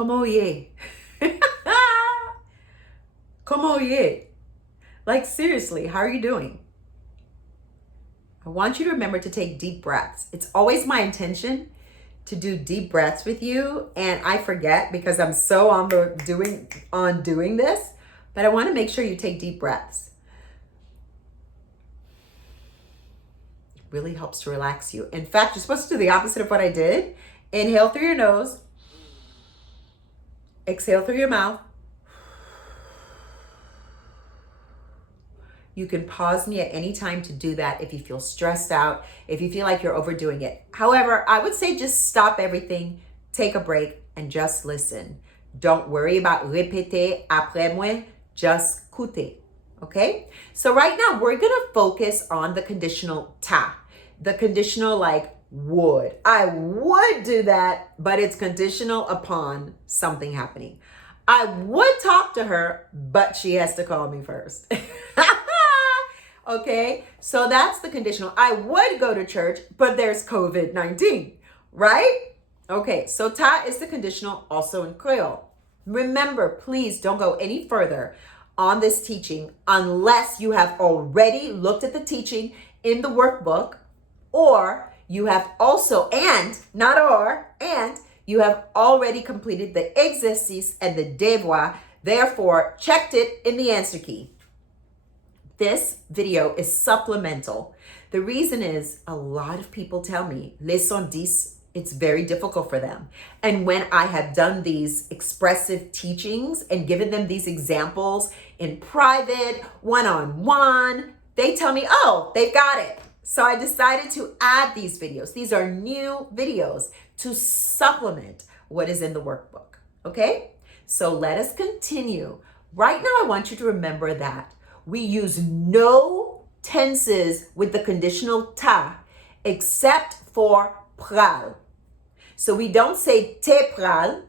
Comment ye? Comment ye? Like, seriously, how are you doing? I want you to remember to take deep breaths. It's always my intention to do deep breaths with you, and I forget because I'm so on doing this, but I want to make sure you take deep breaths. It really helps to relax you. In fact, you're supposed to do the opposite of what I did. Inhale through your nose, exhale through your mouth. You can pause me at any time to do that if you feel stressed out, if you feel like you're overdoing it. However, I would say just stop everything, take a break, and just listen. Don't worry about répéter après moi, just écoutez. Okay? So right now we're gonna focus on the conditional ta. The conditional like would. I would do that, but it's conditional upon something happening. I would talk to her, but she has to call me first. Okay, so that's the conditional. I would go to church, but there's COVID-19, right? Okay, so ta is the conditional also in Creole. Remember, please don't go any further on this teaching unless you have already looked at the teaching in the workbook, or you have also, and you have already completed the exercice and the devoir, therefore checked it in the answer key. This video is supplemental. The reason is a lot of people tell me, leçon 10, it's very difficult for them. And when I have done these expressive teachings and given them these examples in private, one-on-one, they tell me, oh, they've got it. So I decided to add these videos. These are new videos to supplement what is in the workbook, okay? So let us continue. Right now, I want you to remember that we use no tenses with the conditional ta except for pral. So we don't say te pral.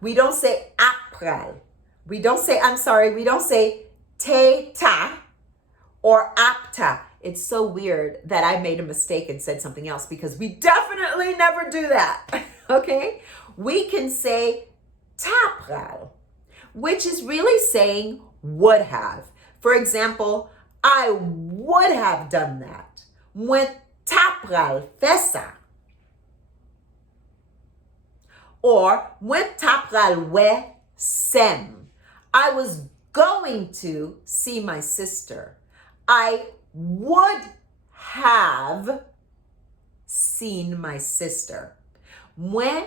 We don't say ap pral. We don't say te ta or apta. It's so weird that I made a mistake and said something else because we definitely never do that, okay? We can say ta pral, which is really saying would have. For example, I would have done that. Mwen ta pral fè sa. Or mwen ta pral wè sem. I was going to see my sister. I would have seen my sister. Mwen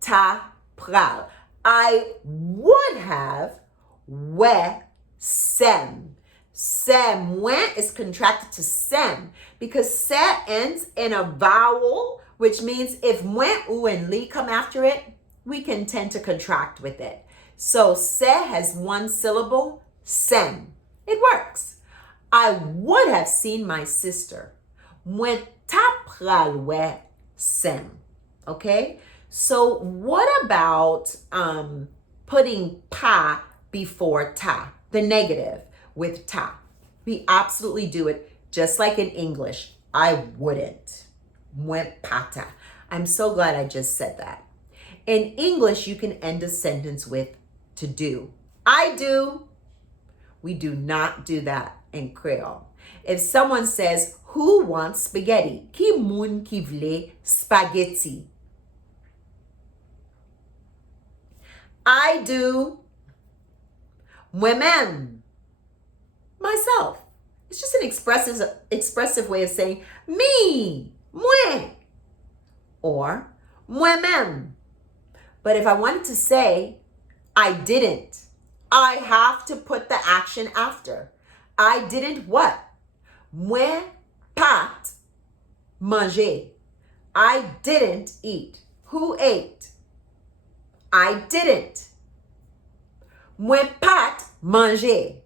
ta pral. I would have wè sem. Sem, mwen is contracted to sem because se ends in a vowel, which means if mwen, u, and li come after it, we can tend to contract with it. So se has one syllable, sem. It works. I would have seen my sister. Mwen ta pral wè sem. Okay? So what about putting pa before ta? The negative with ta. We absolutely do it just like in English. I wouldn't. Mwen pata. I'm so glad I just said that. In English, you can end a sentence with to do. I do. We do not do that in Creole. If someone says, who wants spaghetti? Ki moun ki vle spaghetti? I do. Moi-même. Myself. It's just an expressive way of saying me, moi, or moi-même. But if I wanted to say I didn't, I have to put the action after. I didn't what? Moi pas manger. I didn't eat. Who ate? I didn't. Moi pas manger.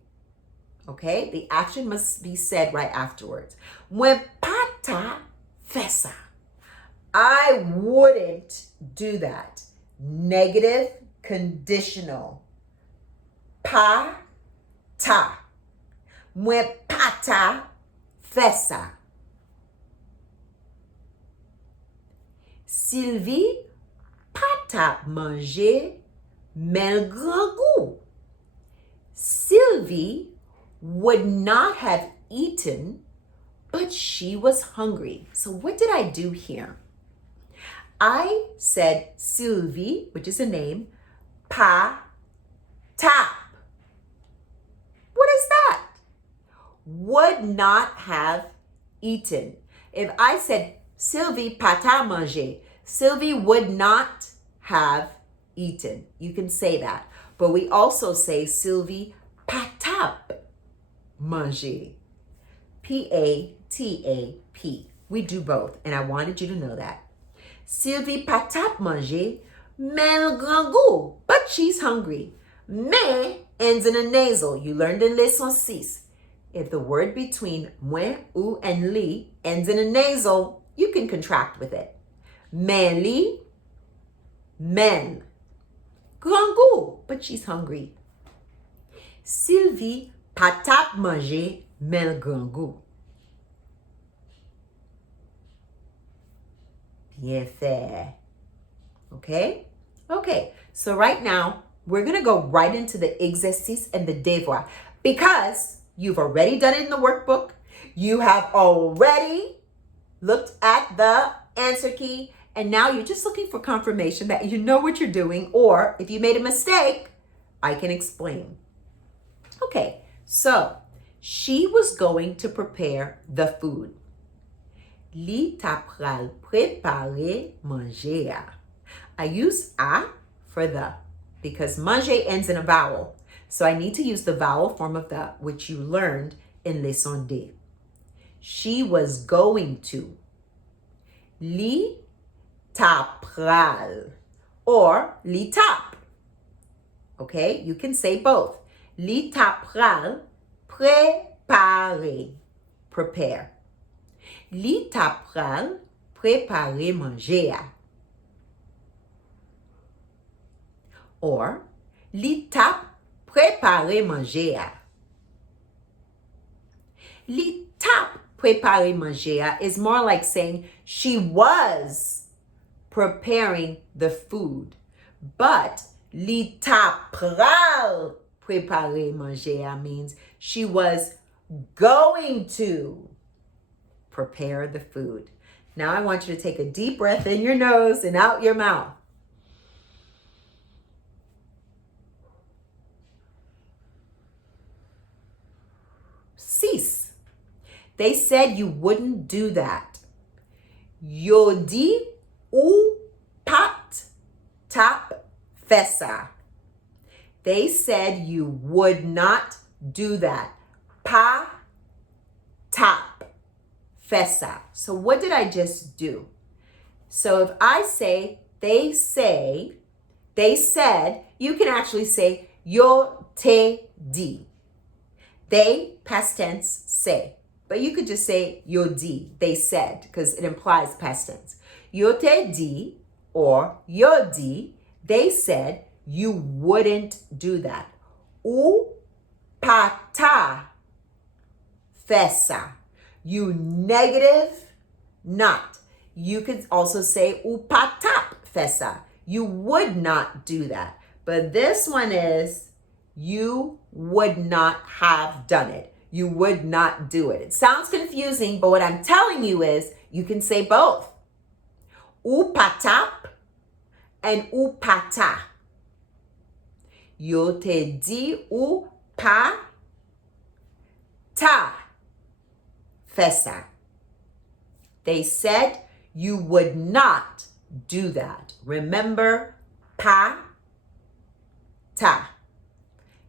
Okay, the action must be said right afterwards. Mwen pata fè sa. I wouldn't do that. Negative conditional. Pa ta. Mwen pata fè sa. Sylvie pata manger mais le grand goût. Sylvie would not have eaten, but she was hungry. So what did I do here? I said Sylvie, which is a name, pa tap. What is that? Would not have eaten. If I said Sylvie pas tard manger, Sylvie would not have eaten. You can say that. But we also say Sylvie pas tap manger. P-A-T-A-P. We do both, and I wanted you to know that. Sylvie pas tap manger, mais le grand goût. But she's hungry. Mais ends in a nasal. You learned in leçon 6. If the word between moi, ou, and li ends in a nasal, you can contract with it. Mais li, men. Grand goût, but she's hungry. Sylvie pas tap manger, mais le grand goût. Bien fait. Okay? Okay, so right now, we're going to go right into the exercice and the devoir because you've already done it in the workbook. You have already looked at the answer key, and now you're just looking for confirmation that you know what you're doing, or if you made a mistake, I can explain. Okay, so she was going to prepare the food. Li tap pral préparer manger. I use a for the because manger ends in a vowel. So I need to use the vowel form of the, which you learned in leçon D. She was going to. Li tap pral or li tap. Okay, you can say both. Li tap pral préparer, prepare. Li tap pral préparer manger. Or, li tap préparer manger. Li tap préparer manger is more like saying she was preparing the food. But li tap pral préparer manger means she was going to prepare the food. Now I want you to take a deep breath in your nose and out your mouth. Cease. They said you wouldn't do that. Yo di ou pat tap fessa. They said you would not do that. Pa tap fessa. So what did I just do? So if I say, they said, you can actually say yo te di. They, past tense, say. But you could just say yo di, they said, because it implies past tense. Yo te di or yo di, they said you wouldn't do that. Ou pata fessa. You negative not. You could also say ou patap fessa. You would not do that. But this one is you would not have done it. You would not do it. It sounds confusing, but what I'm telling you is you can say both. Ou patap and ou pata. Yo te di ou pa ta fessa. They said you would not do that. Remember, pa ta.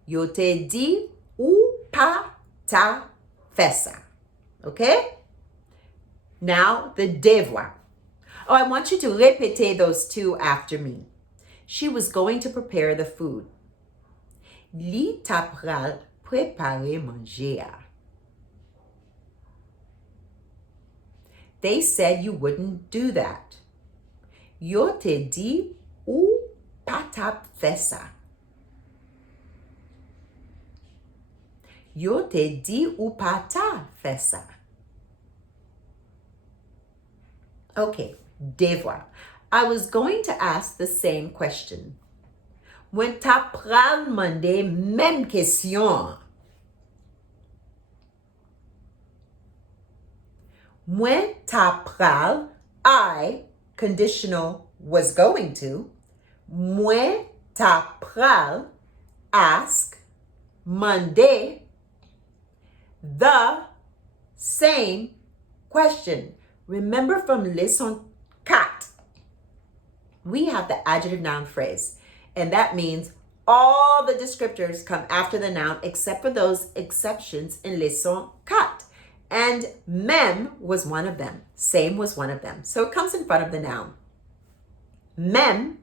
Yo te di ou pa ta fessa. Okay? Now, the devoir. Oh, I want you to répéter those two after me. She was going to prepare the food. Li tap pral préparer manger. They said you wouldn't do that. Yo te di ou pa tap fessa. Yo te di ou pa ta fessa. Okay, devoir. I was going to ask the same question. Mwen ta pral mande même question. Mwen ta pral, I, conditional, was going to. Mwen ta pral, ask, mande, the same question. Remember from Leçon 4, we have the adjective noun phrase, and that means all the descriptors come after the noun except for those exceptions in Leçon 4. And même was one of them. Same was one of them. So it comes in front of the noun. Même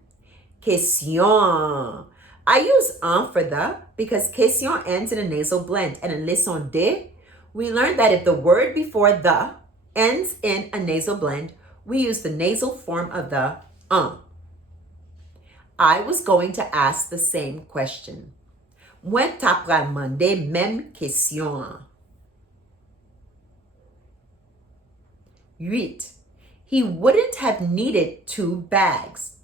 question. I use un for the because question ends in a nasal blend. And in Leçon 2, we learned that if the word before the ends in a nasal blend, we use the nasal form of the un. I was going to ask the same question. Mwen ta pral mande même question. 8. He wouldn't have needed 2 bags.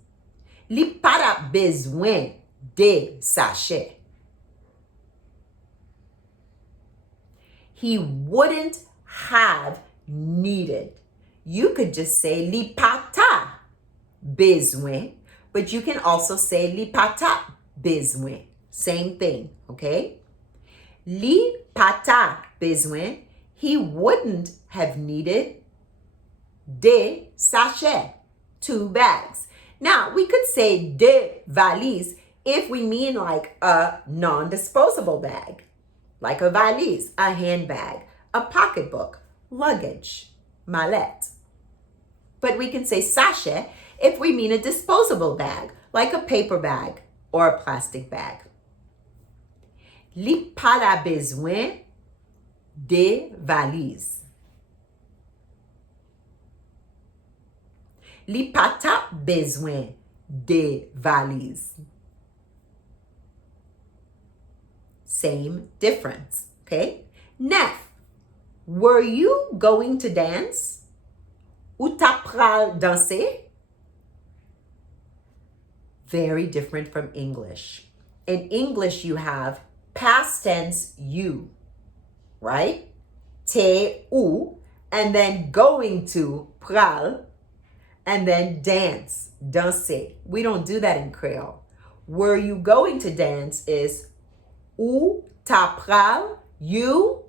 Li para bezwen de sachet. He wouldn't have needed. You could just say li pata bezwen, but you can also say li pata bezwen. Same thing, okay? Li pata bezwen, he wouldn't have needed de sachet, 2 bags. Now, we could say de valise if we mean like a non-disposable bag, like a valise, a handbag, a pocketbook, luggage, mallette. But we can say sachet if we mean a disposable bag, like a paper bag or a plastic bag. Li pa la bezwen de valise. Li pa ta bezwen de valise. Same difference, okay? Next, were you going to dance? Ou ta pral danser? Very different from English. In English, you have past tense you, right? Te ou, and then going to pral, and then dance, danser. We don't do that in Creole. Were you going to dance is ou ta pral, you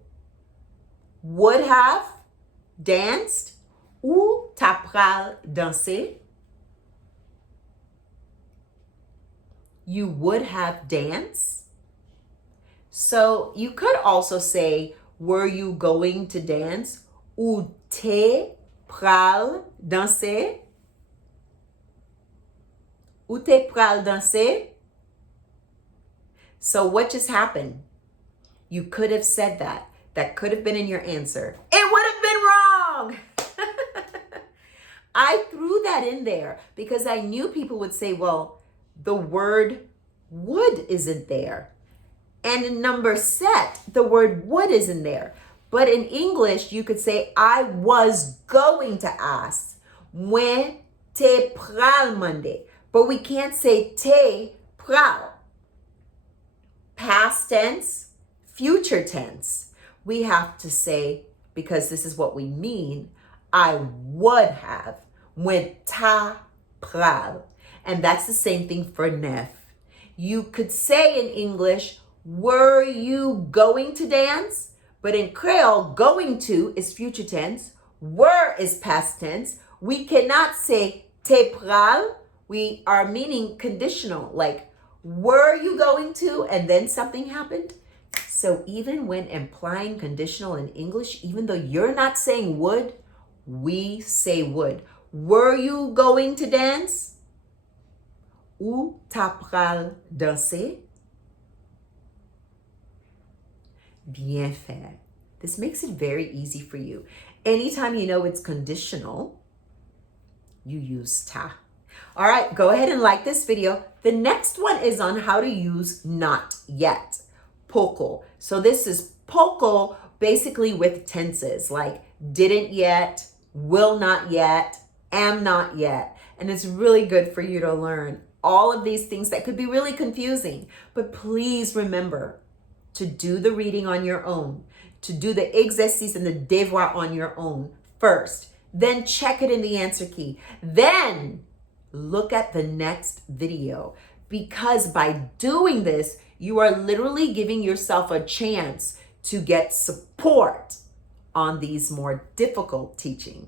would have danced, ou ta pral danser. You would have danced. So you could also say, were you going to dance? Ou te pral danser? Ou te pral danser? So what just happened? You could have said that. That could have been in your answer. It would have been wrong. I threw that in there because I knew people would say, well, the word would isn't there. And in number set, the word would isn't there. But in English, you could say, I was going to ask. Mwen te pral mande. But we can't say te pral. Past tense, future tense. We have to say, because this is what we mean, I would have. Mwen ta pral. And that's the same thing for nef. You could say in English, were you going to dance? But in Creole, going to is future tense. Were is past tense. We cannot say te pral. We are meaning conditional, like, were you going to, and then something happened? So even when implying conditional in English, even though you're not saying would, we say would. Were you going to dance? Ou ta pral danser? Bien fait. This makes it very easy for you. Anytime you know it's conditional, you use ta. All right, go ahead and like this video. The next one is on how to use not yet. Poco. So this is poco basically with tenses like didn't yet, will not yet, am not yet. And it's really good for you to learn. all of these things that could be really confusing. But please remember to do the reading on your own, to do the exercice and the devoir on your own first. Then check it in the answer key. Then look at the next video, because by doing this, you are literally giving yourself a chance to get support on these more difficult teachings.